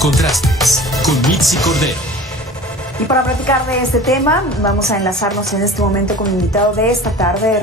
Contrastes con Mitzi Cordero. Y para platicar de este tema, vamos a enlazarnos en este momento con el invitado de esta tarde,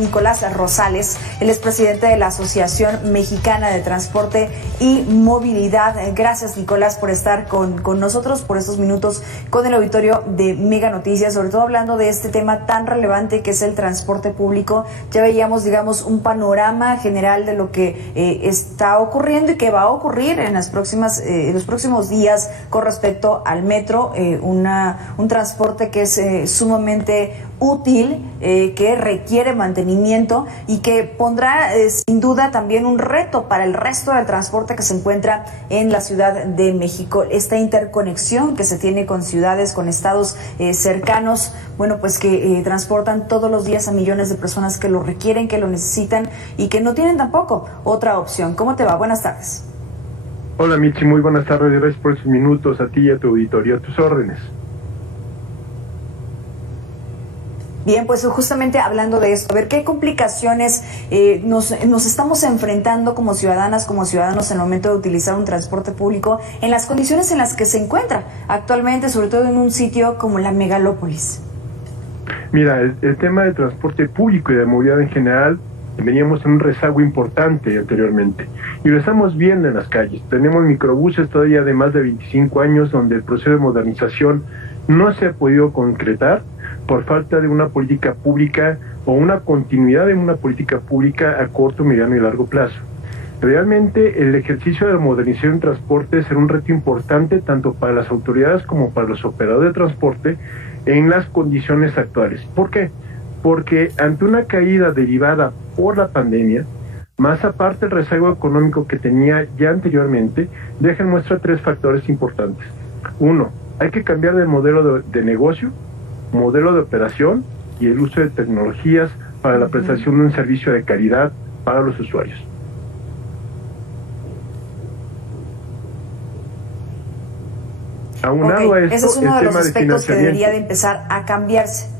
Nicolás Rosales. Él es presidente de la Asociación Mexicana de Transporte y Movilidad. Gracias, Nicolás, por estar con nosotros, por estos minutos con el auditorio de Mega Noticias, sobre todo hablando de este tema tan relevante que es el transporte público. Ya veíamos, digamos, un panorama general de lo que está ocurriendo y que va a ocurrir en los próximos días con respecto al metro. Un transporte que es sumamente útil, que requiere mantenimiento y que pondrá sin duda también un reto para el resto del transporte que se encuentra en la Ciudad de México. Esta interconexión que se tiene con ciudades, con estados cercanos, bueno, pues que transportan todos los días a millones de personas que lo requieren, que lo necesitan y que no tienen tampoco otra opción. ¿Cómo te va? Buenas tardes. Hola Michi, muy buenas tardes, gracias por esos minutos, a ti y a tu auditorio, a tus órdenes. Bien, pues justamente hablando de esto, a ver qué complicaciones nos estamos enfrentando como ciudadanas, como ciudadanos en el momento de utilizar un transporte público en las condiciones en las que se encuentra actualmente, sobre todo en un sitio como la megalópolis. Mira, el tema de transporte público y de movilidad en general, veníamos en un rezago importante anteriormente y lo estamos viendo en las calles. Tenemos microbuses todavía de más de 25 años donde el proceso de modernización no se ha podido concretar por falta de una política pública o una continuidad de una política pública a corto, mediano y largo plazo. Realmente el ejercicio de la modernización en transporte será un reto importante tanto para las autoridades como para los operadores de transporte en las condiciones actuales. ¿Por qué? Porque ante una caída derivada por la pandemia, más aparte el rezago económico que tenía ya anteriormente, deja en muestra tres factores importantes. Uno, hay que cambiar de modelo de negocio, modelo de operación y el uso de tecnologías para la prestación de un servicio de calidad para los usuarios. Aunado a esto, ese es uno de los aspectos que debería de financiamiento. empezar a cambiarse.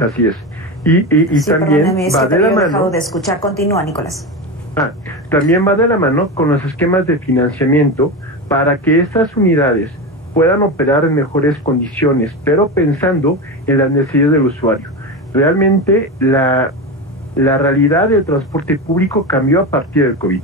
Así es. Y Sí, también perdóname, es va que te de la había mano. dejado de escuchar. Continúa, Nicolás. También va de la mano con los esquemas de financiamiento para que estas unidades puedan operar en mejores condiciones, pero pensando en las necesidades del usuario. Realmente la realidad del transporte público cambió a partir del COVID.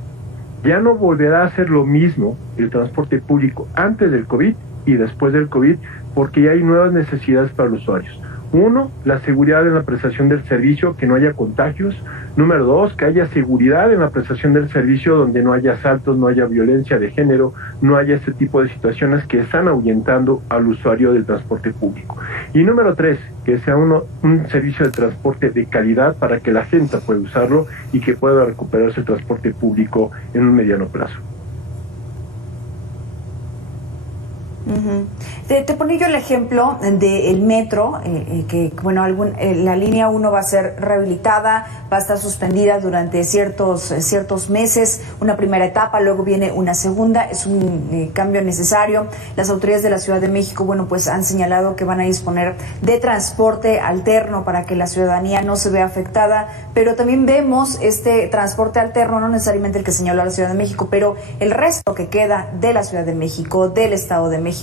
Ya no volverá a ser lo mismo el transporte público antes del COVID y después del COVID, porque ya hay nuevas necesidades para los usuarios. Uno, la seguridad en la prestación del servicio, que no haya contagios. Número dos, que haya seguridad en la prestación del servicio donde no haya asaltos, no haya violencia de género, no haya este tipo de situaciones que están ahuyentando al usuario del transporte público. Y número tres, que sea un servicio de transporte de calidad para que la gente pueda usarlo y que pueda recuperarse el transporte público en un mediano plazo. Te ponía yo el ejemplo del metro, que bueno, la línea 1 va a ser rehabilitada, va a estar suspendida durante ciertos meses, una primera etapa, luego viene una segunda, es un cambio necesario. Las autoridades de la Ciudad de México, bueno, pues han señalado que van a disponer de transporte alterno para que la ciudadanía no se vea afectada, pero también vemos este transporte alterno, no necesariamente el que señaló la Ciudad de México, pero el resto que queda de la Ciudad de México, del Estado de México,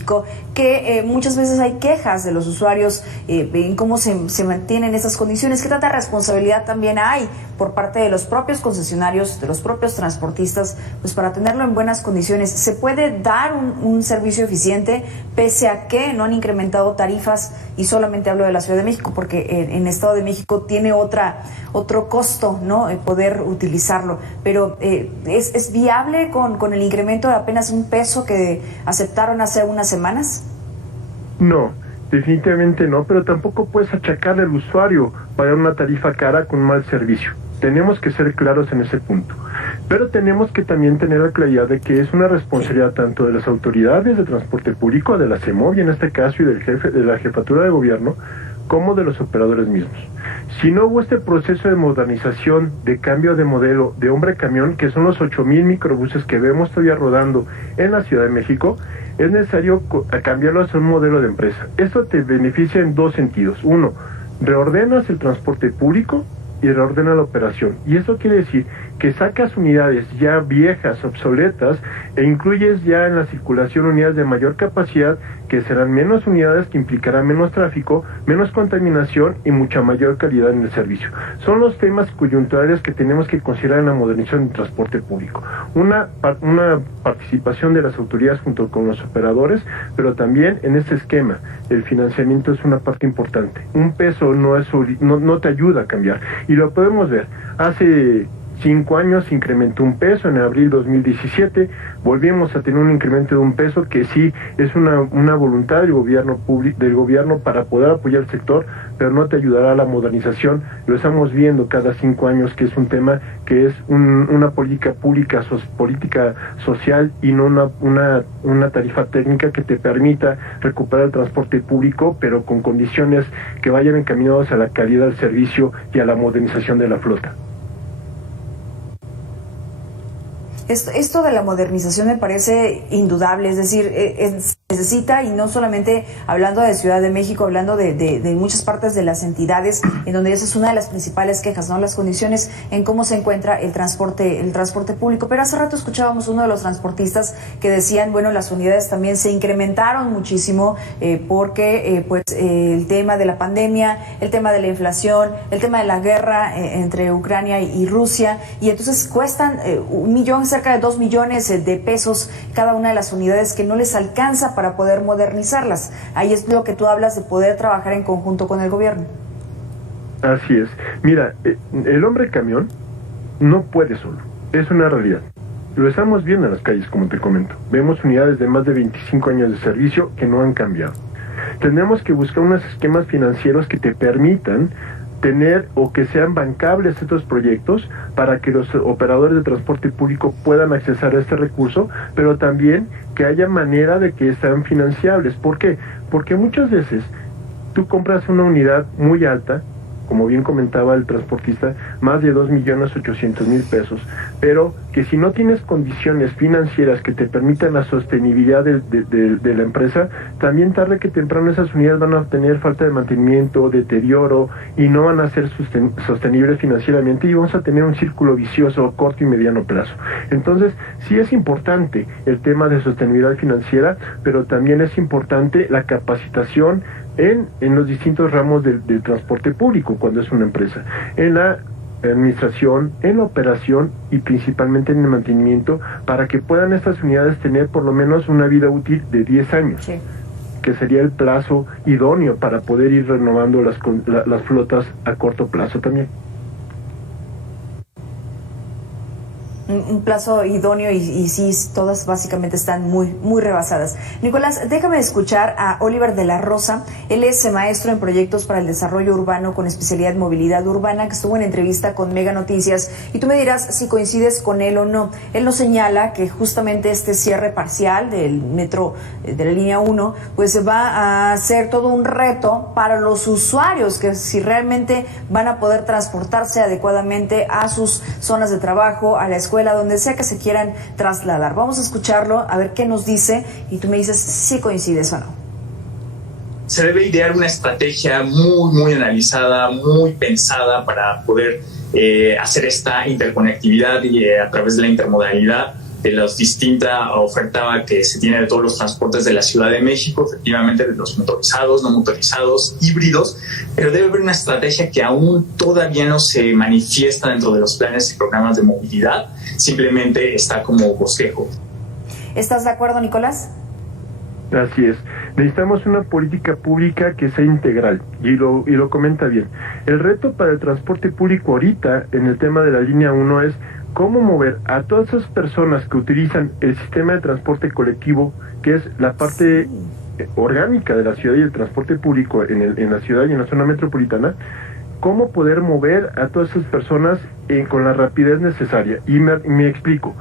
que muchas veces hay quejas de los usuarios en cómo se mantienen esas condiciones. ¿Qué tanta responsabilidad también hay por parte de los propios concesionarios, de los propios transportistas, pues para tenerlo en buenas condiciones? ¿Se puede dar un servicio eficiente pese a que no han incrementado tarifas? Y solamente hablo de la Ciudad de México porque en el Estado de México tiene otro costo, ¿no? Poder utilizarlo, pero ¿es viable con el incremento de apenas un peso que aceptaron hace unas semanas? No, definitivamente no, pero tampoco puedes achacarle al usuario pagar una tarifa cara con un mal servicio. Tenemos que ser claros en ese punto. Pero tenemos que también tener la claridad de que es una responsabilidad tanto de las autoridades de transporte público, de la CEMOVI en este caso, y del jefe de la jefatura de gobierno, como de los operadores mismos. Si no hubo este proceso de modernización, de cambio de modelo de hombre-camión, que son los 8,000 microbuses que vemos todavía rodando en la Ciudad de México, es necesario cambiarlo a un modelo de empresa. Esto te beneficia en dos sentidos. Uno, reordenas el transporte público y reordena la operación. Y eso quiere decir que sacas unidades ya viejas, obsoletas, e incluyes ya en la circulación unidades de mayor capacidad, que serán menos unidades, que implicarán menos tráfico, menos contaminación y mucha mayor calidad en el servicio. Son los temas coyunturales que tenemos que considerar en la modernización del transporte público. Una participación de las autoridades junto con los operadores, pero también en este esquema el financiamiento es una parte importante. Un peso no te ayuda a cambiar, y lo podemos ver. Hace 5 años se incrementó un peso, en abril 2017 volvimos a tener un incremento de un peso, que sí es una voluntad del gobierno para poder apoyar el sector, pero no te ayudará a la modernización. Lo estamos viendo cada 5 años, que es un tema que es una política pública, política social, y no una tarifa técnica que te permita recuperar el transporte público, pero con condiciones que vayan encaminadas a la calidad del servicio y a la modernización de la flota. Esto de la modernización me parece indudable, es decir, necesita, y no solamente hablando de Ciudad de México, hablando de muchas partes de las entidades, en donde esa es una de las principales quejas, ¿no? Las condiciones en cómo se encuentra el transporte público. Pero hace rato escuchábamos uno de los transportistas que decían, bueno, las unidades también se incrementaron muchísimo porque el tema de la pandemia, el tema de la inflación, el tema de la guerra entre Ucrania y Rusia, y entonces cuestan cerca de 2 millones de pesos cada una de las unidades, que no les alcanza para poder modernizarlas. Ahí es lo que tú hablas de poder trabajar en conjunto con el gobierno. Así es. Mira, el hombre camión no puede solo, es una realidad. Lo estamos viendo en las calles, como te comento. Vemos unidades de más de 25 años de servicio que no han cambiado. Tenemos que buscar unos esquemas financieros que te permitan tener, o que sean bancables estos proyectos, para que los operadores de transporte público puedan accesar a este recurso, pero también que haya manera de que sean financiables. ¿Por qué? Porque muchas veces tú compras una unidad muy alta, como bien comentaba el transportista, más de 2.800.000 pesos, pero que si no tienes condiciones financieras que te permitan la sostenibilidad de la empresa, también tarde que temprano esas unidades van a tener falta de mantenimiento, deterioro, y no van a ser sostenibles financieramente, y vamos a tener un círculo vicioso a corto y mediano plazo. Entonces, sí es importante el tema de sostenibilidad financiera, pero también es importante la capacitación en los distintos ramos del transporte público, cuando es una empresa, en la administración, en la operación y principalmente en el mantenimiento, para que puedan estas unidades tener por lo menos una vida útil de 10 años, sí, que sería el plazo idóneo para poder ir renovando las flotas a corto plazo también. Un plazo idóneo, y sí, todas básicamente están muy rebasadas. Nicolás, déjame escuchar a Oliver de la Rosa. Él es maestro en proyectos para el desarrollo urbano con especialidad en movilidad urbana, que estuvo en entrevista con Mega Noticias, y tú me dirás si coincides con él o no. Él nos señala que justamente este cierre parcial del metro de la línea 1 pues va a ser todo un reto para los usuarios, que si realmente van a poder transportarse adecuadamente a sus zonas de trabajo, a la escuela, donde sea que se quieran trasladar. Vamos a escucharlo, a ver qué nos dice, y tú me dices si coincides o no. Se debe idear una estrategia muy analizada, muy pensada para poder hacer esta interconectividad y a través de la intermodalidad de las distintas ofertas que se tiene de todos los transportes de la Ciudad de México, efectivamente de los motorizados, no motorizados, híbridos, pero debe haber una estrategia que aún todavía no se manifiesta dentro de los planes y programas de movilidad, simplemente está como bosquejo. ¿Estás de acuerdo, Nicolás? Así es. Necesitamos una política pública que sea integral, y lo comenta bien. El reto para el transporte público ahorita en el tema de la línea 1 es cómo mover a todas esas personas que utilizan el sistema de transporte colectivo, que es la parte orgánica de la ciudad y el transporte público en la ciudad y en la zona metropolitana, cómo poder mover a todas esas personas con la rapidez necesaria. Y me explico.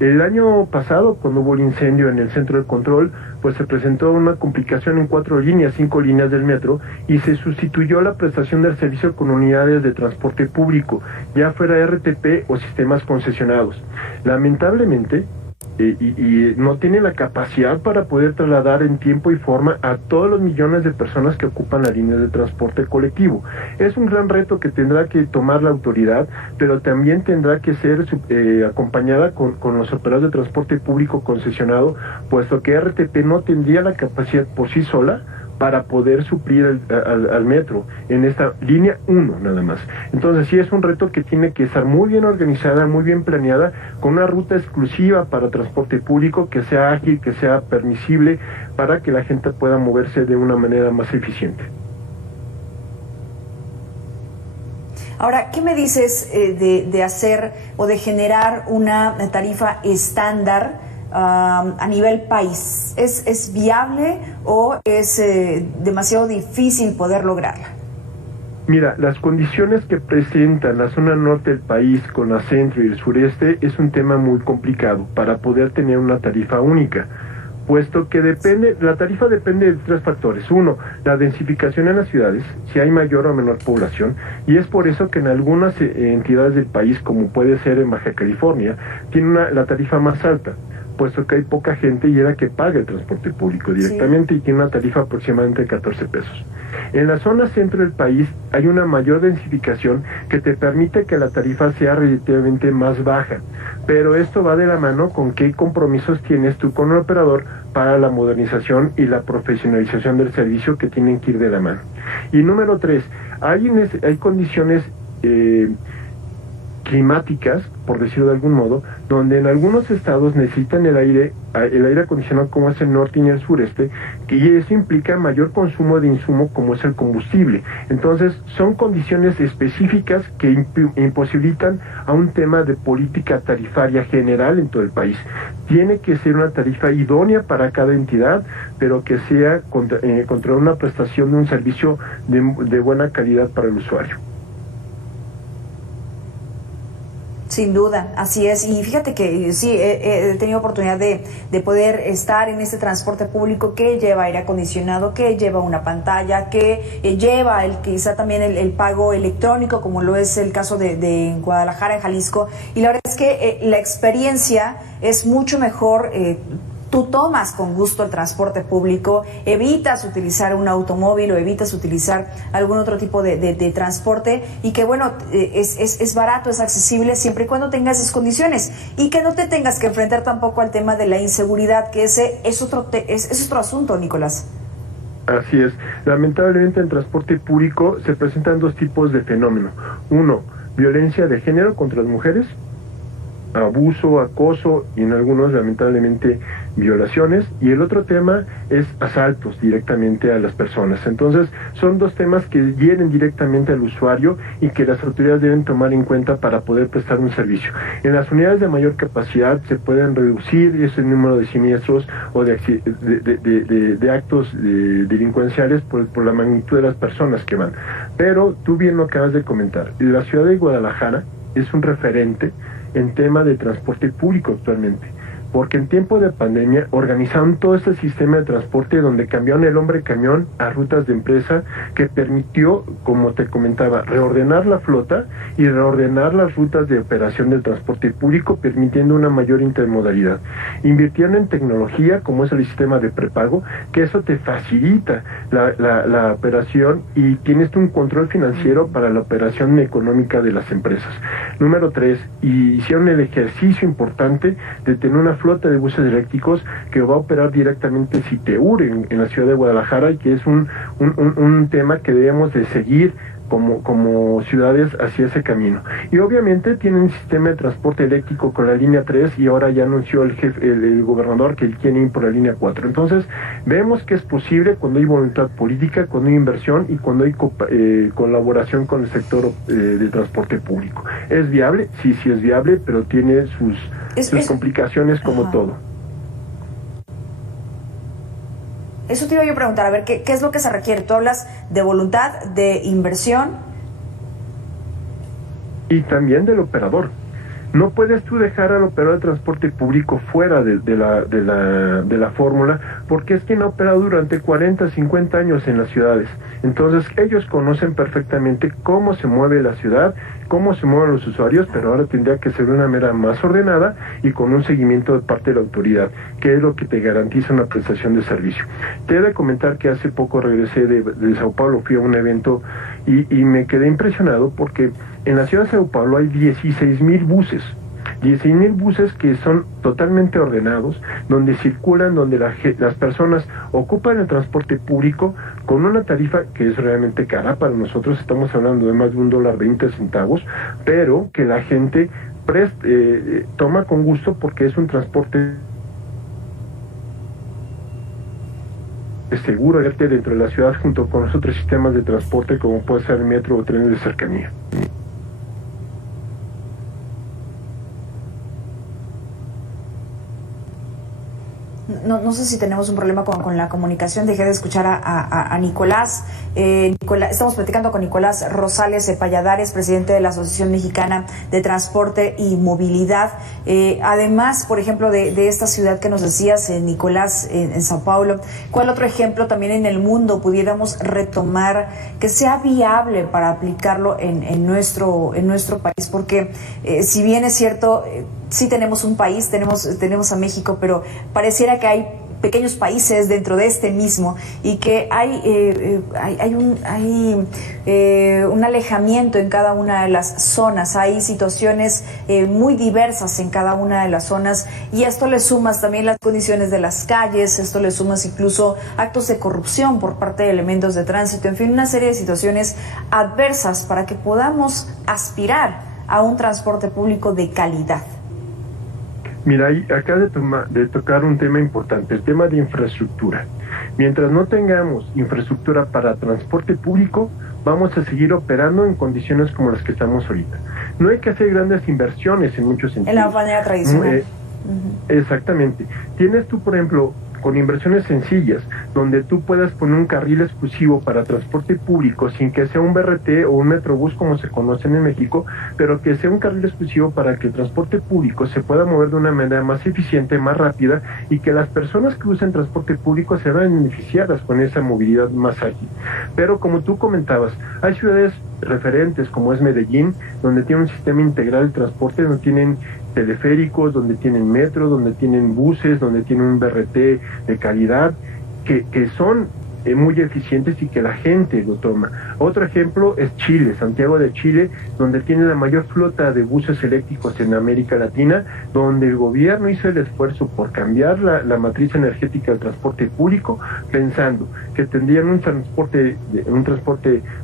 El año pasado, cuando hubo el incendio en el centro de control, pues se presentó una complicación en 5 líneas del metro, y se sustituyó la prestación del servicio con unidades de transporte público, ya fuera RTP o sistemas concesionados. Lamentablemente, y no tiene la capacidad para poder trasladar en tiempo y forma a todos los millones de personas que ocupan las líneas de transporte colectivo. Es un gran reto que tendrá que tomar la autoridad, pero también tendrá que ser acompañada con los operadores de transporte público concesionado, puesto que RTP no tendría la capacidad por sí sola para poder suplir al metro en esta línea 1 nada más. Entonces sí es un reto que tiene que estar muy bien organizada, muy bien planeada, con una ruta exclusiva para transporte público que sea ágil, que sea permisible, para que la gente pueda moverse de una manera más eficiente. Ahora, ¿qué me dices de hacer o de generar una tarifa estándar a nivel país? ¿Es viable o es demasiado difícil poder lograrla? Mira, las condiciones que presentan la zona norte del país con la centro y el sureste es un tema muy complicado para poder tener una tarifa única, puesto que la tarifa depende de 3 factores. 1, la densificación en las ciudades, si hay mayor o menor población, y es por eso que en algunas entidades del país, como puede ser en Baja California, tiene la tarifa más alta, puesto que hay poca gente y era que paga el transporte público directamente, sí, y tiene una tarifa aproximadamente de 14 pesos. En la zona centro del país hay una mayor densificación que te permite que la tarifa sea relativamente más baja, pero esto va de la mano con qué compromisos tienes tú con el operador para la modernización y la profesionalización del servicio, que tienen que ir de la mano. Y número 3, hay condiciones climáticas, por decirlo de algún modo, donde en algunos estados necesitan el aire acondicionado, como es el norte y el sureste, y eso implica mayor consumo de insumo, como es el combustible. Entonces son condiciones específicas que imposibilitan a un tema de política tarifaria general en todo el país. Tiene que ser una tarifa idónea para cada entidad, pero que sea contra una prestación de un servicio de buena calidad para el usuario. Sin duda, así es. Y fíjate que sí, he tenido oportunidad de poder estar en este transporte público que lleva aire acondicionado, que lleva una pantalla, que lleva quizá también el pago electrónico, como lo es el caso de Guadalajara, en Jalisco. Y la verdad es que la experiencia es mucho mejor. Tú tomas con gusto el transporte público, evitas utilizar un automóvil o evitas utilizar algún otro tipo de transporte, y que bueno, es barato, es accesible, siempre y cuando tengas esas condiciones, y que no te tengas que enfrentar tampoco al tema de la inseguridad, que ese es otro asunto, Nicolás. Así es. Lamentablemente en transporte público se presentan 2 tipos de fenómeno. 1, violencia de género contra las mujeres, abuso, acoso y en algunos lamentablemente violaciones, y el otro tema es asaltos directamente a las personas. Entonces son 2 temas que hieren directamente al usuario y que las autoridades deben tomar en cuenta para poder prestar un servicio. En las unidades de mayor capacidad se pueden reducir ese número de siniestros o de actos delincuenciales por la magnitud de las personas que van. Pero tú bien lo acabas de comentar, la ciudad de Guadalajara es un referente en tema de transporte público actualmente, porque en tiempo de pandemia organizaron todo este sistema de transporte donde cambiaron el hombre camión a rutas de empresa, que permitió, como te comentaba, reordenar la flota y reordenar las rutas de operación del transporte público, permitiendo una mayor intermodalidad. Invirtieron en tecnología, como es el sistema de prepago, que eso te facilita la operación y tienes un control financiero para la operación económica de las empresas. Número 3, hicieron el ejercicio importante de tener una flota de buses eléctricos que va a operar directamente CITEUR en la ciudad de Guadalajara, y que es un tema que debemos de seguir como ciudades hacia ese camino. Y obviamente tienen un sistema de transporte eléctrico con la línea 3, y ahora ya anunció el gobernador que él quiere ir por la línea 4. Entonces vemos que es posible cuando hay voluntad política, cuando hay inversión y cuando hay colaboración con el sector de transporte público. ¿Es viable? Sí es viable, pero tiene sus complicaciones como todo. Eso te iba yo a preguntar, a ver, ¿qué es lo que se requiere? Tú hablas de voluntad, de inversión. Y también del operador. No puedes tú dejar al operador de transporte público fuera de la fórmula, porque es quien ha operado durante 40, 50 años en las ciudades. Entonces ellos conocen perfectamente cómo se mueve la ciudad, cómo se mueven los usuarios, pero ahora tendría que ser de una manera más ordenada y con un seguimiento de parte de la autoridad, que es lo que te garantiza una prestación de servicio. Te he de comentar que hace poco regresé de Sao Paulo, fui a un evento y me quedé impresionado porque en la ciudad de Sao Paulo hay 16,000 buses. 16,000 buses que son totalmente ordenados, donde circulan, donde las personas ocupan el transporte público con una tarifa que es realmente cara para nosotros, estamos hablando de más de $1.20, pero que la gente toma con gusto porque es un transporte seguro dentro de la ciudad junto con los otros sistemas de transporte como puede ser el metro o trenes de cercanía. No sé si tenemos un problema con la comunicación. Dejé de escuchar a Nicolás. Estamos platicando con Nicolás Rosales Valladares, presidente de la Asociación Mexicana de Transporte y Movilidad. Además, por ejemplo, de esta ciudad que nos decías, Nicolás, en Sao Paulo, ¿cuál otro ejemplo también en el mundo pudiéramos retomar que sea viable para aplicarlo en nuestro país? Porque si bien es cierto, sí tenemos un país, tenemos a México, pero pareciera que hay pequeños países dentro de este mismo y que hay un alejamiento en cada una de las zonas, hay situaciones muy diversas en cada una de las zonas, y a esto le sumas también las condiciones de las calles, esto le sumas incluso actos de corrupción por parte de elementos de tránsito, en fin, una serie de situaciones adversas para que podamos aspirar a un transporte público de calidad. Mira, acabas de tocar un tema importante, el tema de infraestructura. Mientras no tengamos infraestructura para transporte público, vamos a seguir operando en condiciones como las que estamos ahorita. No hay que hacer grandes inversiones en muchos sentidos. En la manera tradicional. Exactamente. Tienes tú, por ejemplo, con inversiones sencillas, donde tú puedas poner un carril exclusivo para transporte público sin que sea un BRT o un Metrobús como se conocen en México, pero que sea un carril exclusivo para que el transporte público se pueda mover de una manera más eficiente, más rápida, y que las personas que usen transporte público se vean beneficiadas con esa movilidad más ágil. Pero como tú comentabas, hay ciudades referentes como es Medellín, donde tiene un sistema integral de transporte, donde tienen teleféricos, donde tienen metros, donde tienen buses, donde tienen un BRT de calidad, que son muy eficientes y que la gente lo toma. Otro ejemplo es Chile, Santiago de Chile, donde tiene la mayor flota de buses eléctricos en América Latina, donde el gobierno hizo el esfuerzo por cambiar la matriz energética del transporte público, pensando que tendrían un transporte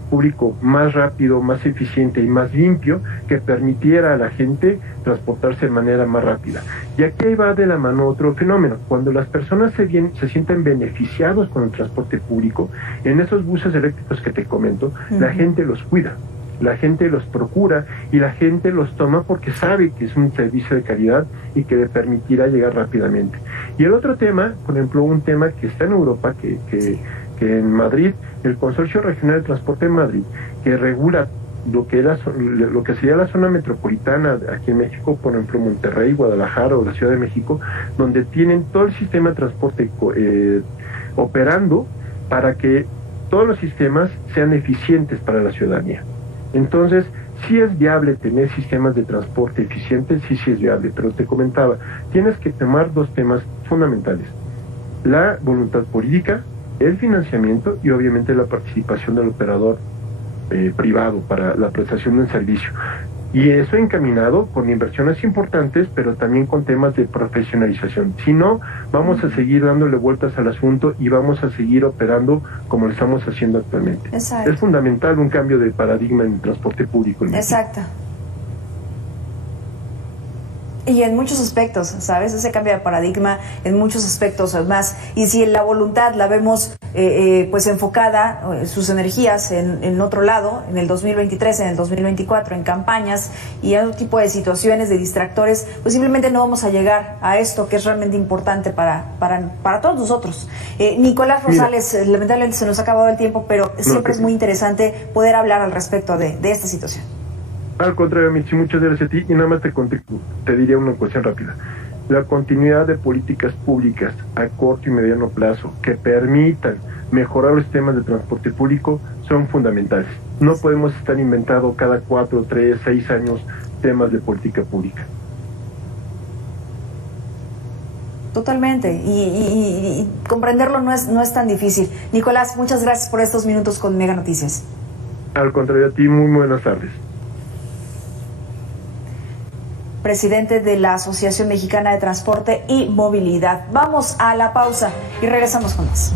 público más rápido, más eficiente y más limpio, que permitiera a la gente transportarse de manera más rápida. Y aquí va de la mano otro fenómeno. Cuando las personas se sienten beneficiados con el transporte público, en esos buses eléctricos que te comento, la gente los cuida, la gente los procura y la gente los toma porque sabe que es un servicio de calidad y que le permitirá llegar rápidamente. Y el otro tema, por ejemplo, un tema que está en Europa, que en Madrid, el Consorcio Regional de Transporte de Madrid, que regula lo que sería la zona metropolitana aquí en México, por ejemplo Monterrey, Guadalajara o la Ciudad de México, donde tienen todo el sistema de transporte operando para que todos los sistemas sean eficientes para la ciudadanía. Entonces, sí es viable tener sistemas de transporte eficientes, sí es viable, pero te comentaba, tienes que tomar dos temas fundamentales: la voluntad política, el financiamiento y obviamente la participación del operador privado para la prestación de un servicio. Y eso encaminado con inversiones importantes, pero también con temas de profesionalización. Si no, vamos a seguir dándole vueltas al asunto y vamos a seguir operando como lo estamos haciendo actualmente. Exacto. Es fundamental un cambio de paradigma en el transporte público. Exacto. Y en muchos aspectos, ¿sabes? Ese cambio de paradigma en muchos aspectos más. Y si la voluntad la vemos pues enfocada, sus energías en otro lado, en el 2023, en el 2024, en campañas y en otro tipo de situaciones, de distractores, pues simplemente no vamos a llegar a esto que es realmente importante para todos nosotros. Nicolás Rosales, lamentablemente se nos ha acabado el tiempo, pero siempre es muy interesante poder hablar al respecto de esta situación. Al contrario, Michi, muchas gracias a ti, y nada más te diría una cuestión rápida. La continuidad de políticas públicas a corto y mediano plazo que permitan mejorar los sistemas de transporte público son fundamentales. No podemos estar inventando cada 4, 3, 6 años temas de política pública. Totalmente, y comprenderlo no es tan difícil. Nicolás, muchas gracias por estos minutos con Mega Noticias. Al contrario, a ti, muy buenas tardes. Presidente de la Asociación Mexicana de Transporte y Movilidad. Vamos a la pausa y regresamos con más.